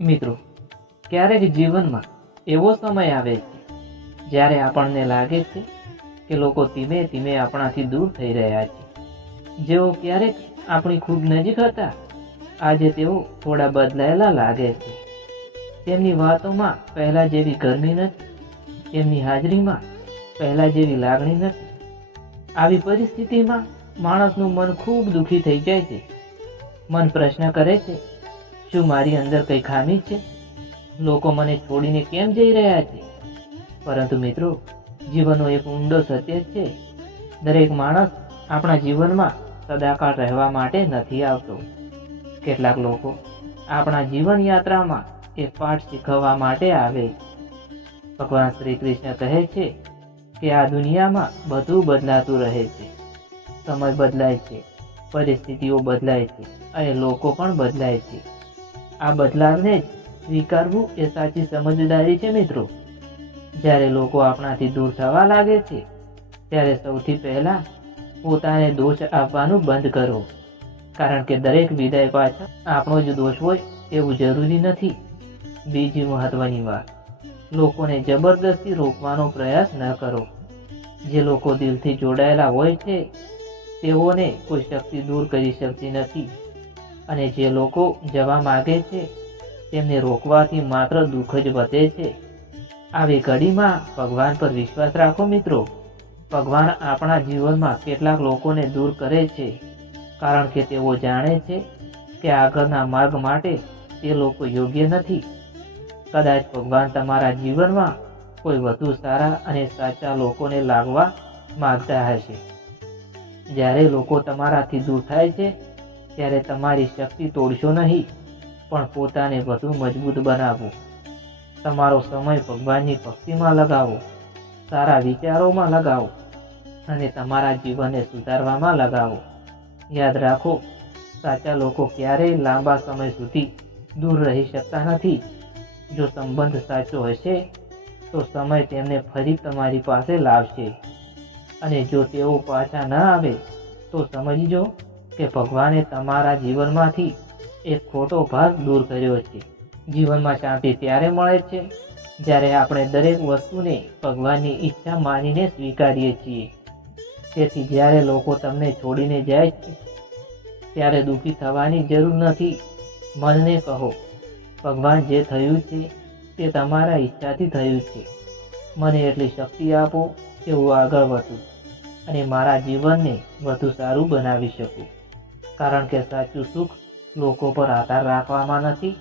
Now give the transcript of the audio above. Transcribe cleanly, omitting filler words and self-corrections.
મિત્રો, ક્યારેક જીવનમાં એવો સમય આવે છે જ્યારે આપણને લાગે છે કે લોકો ધીમે ધીમે આપણાથી દૂર થઈ રહ્યા છે. જેઓ ક્યારેક આપણી ખૂબ નજીક હતા, આજે તેઓ થોડા બદલાયેલા લાગે છે. તેમની વાતોમાં પહેલા જેવી ગરમી નથી, તેમની હાજરીમાં પહેલા જેવી લાગણી નથી. આવી પરિસ્થિતિમાં માણસનું મન ખૂબ દુઃખી થઈ જાય છે. મન પ્રશ્ન કરે છે, શું મારી અંદર કંઈ ખામી છે? લોકો મને છોડીને કેમ જઈ રહ્યા છે? પરંતુ મિત્રો, જીવનનો એક ઊંડો સત્ય છે, દરેક માણસ આપણા જીવનમાં સદાકાળ રહેવા માટે નથી આવતો. કેટલાક લોકો આપણા જીવન યાત્રામાં એક પાઠ શીખવવા માટે આવે છે. ભગવાન શ્રી કૃષ્ણ કહે છે કે આ દુનિયામાં બધું બદલાતું રહે છે. સમય બદલાય છે, પરિસ્થિતિઓ બદલાય છે અને લોકો પણ બદલાય છે. આ બદલાવને જ સ્વીકારવું એ સાચી સમજદારી છે મિત્રો. જ્યારે લોકો આપણાથી દૂર થવા લાગે છે, ત્યારે સૌથી પહેલા પોતાને દોષ આપવાનું બંધ કરો. કારણ કે દરેક વિદાય પાછળ આપણો જ દોષ હોય એવું જરૂરી નથી. બીજી મહત્વની વાત, લોકોને જબરદસ્તી રોકવાનો પ્રયાસ ન કરો. જે લોકો દિલથી જોડાયેલા હોય છે, તેઓને કોઈ શક્તિ દૂર કરી શકતી નથી. અને જે લોકો જવા માગે છે, તેમને રોકવાથી માત્ર દુઃખ જ વધે છે. આવી ઘડીમાં ભગવાન પર વિશ્વાસ રાખો મિત્રો. ભગવાન આપણા જીવનમાં કેટલાક લોકોને દૂર કરે છે, કારણ કે તેઓ જાણે છે કે આગળના માર્ગ માટે તે લોકો યોગ્ય નથી. કદાચ ભગવાન તમારા જીવનમાં કોઈ વધુ સારા અને સાચા લોકોને લાવવા માગતા હશે. જ્યારે લોકો તમારાથી દૂર થાય છે, ત્યારે તમારી શક્તિ તોડશો નહીં, પણ પોતાને વધુ મજબૂત બનાવો. તમારો સમય ભગવાનની ભક્તિમાં લગાવો, સારા વિચારોમાં લગાવો અને તમારા જીવનને સુધારવામાં લગાવો. યાદ રાખો, સાચા લોકો ક્યારેય લાંબા સમય સુધી દૂર રહી શકતા નથી. જો સંબંધ સાચો હશે તો સમય તેમને ફરી તમારી પાસે લાવશે. અને જો તેઓ પાછા ન આવે તો સમજજો કે ભગવાને તમારા જીવનમાંથી એક ખોટો ભાગ દૂર કર્યો છે. જીવનમાં શાંતિ ત્યારે મળે છે જ્યારે આપણે દરેક વસ્તુને ભગવાનની ઈચ્છા માનીને સ્વીકારીએ છીએ. તેથી જ્યારે લોકો તમને છોડીને જાય છે, ત્યારે દુઃખી થવાની જરૂર નથી. મનને કહો, ભગવાન જે થયું છે તે તમારા ઈચ્છાથી થયું છે. મને એટલી શક્તિ આપો કે હું આગળ વધું અને મારા જીવનને વધુ સારું બનાવી શકું. કારણ કે સાચું સુખ લોકો પર આધાર રાખવામાં નથી,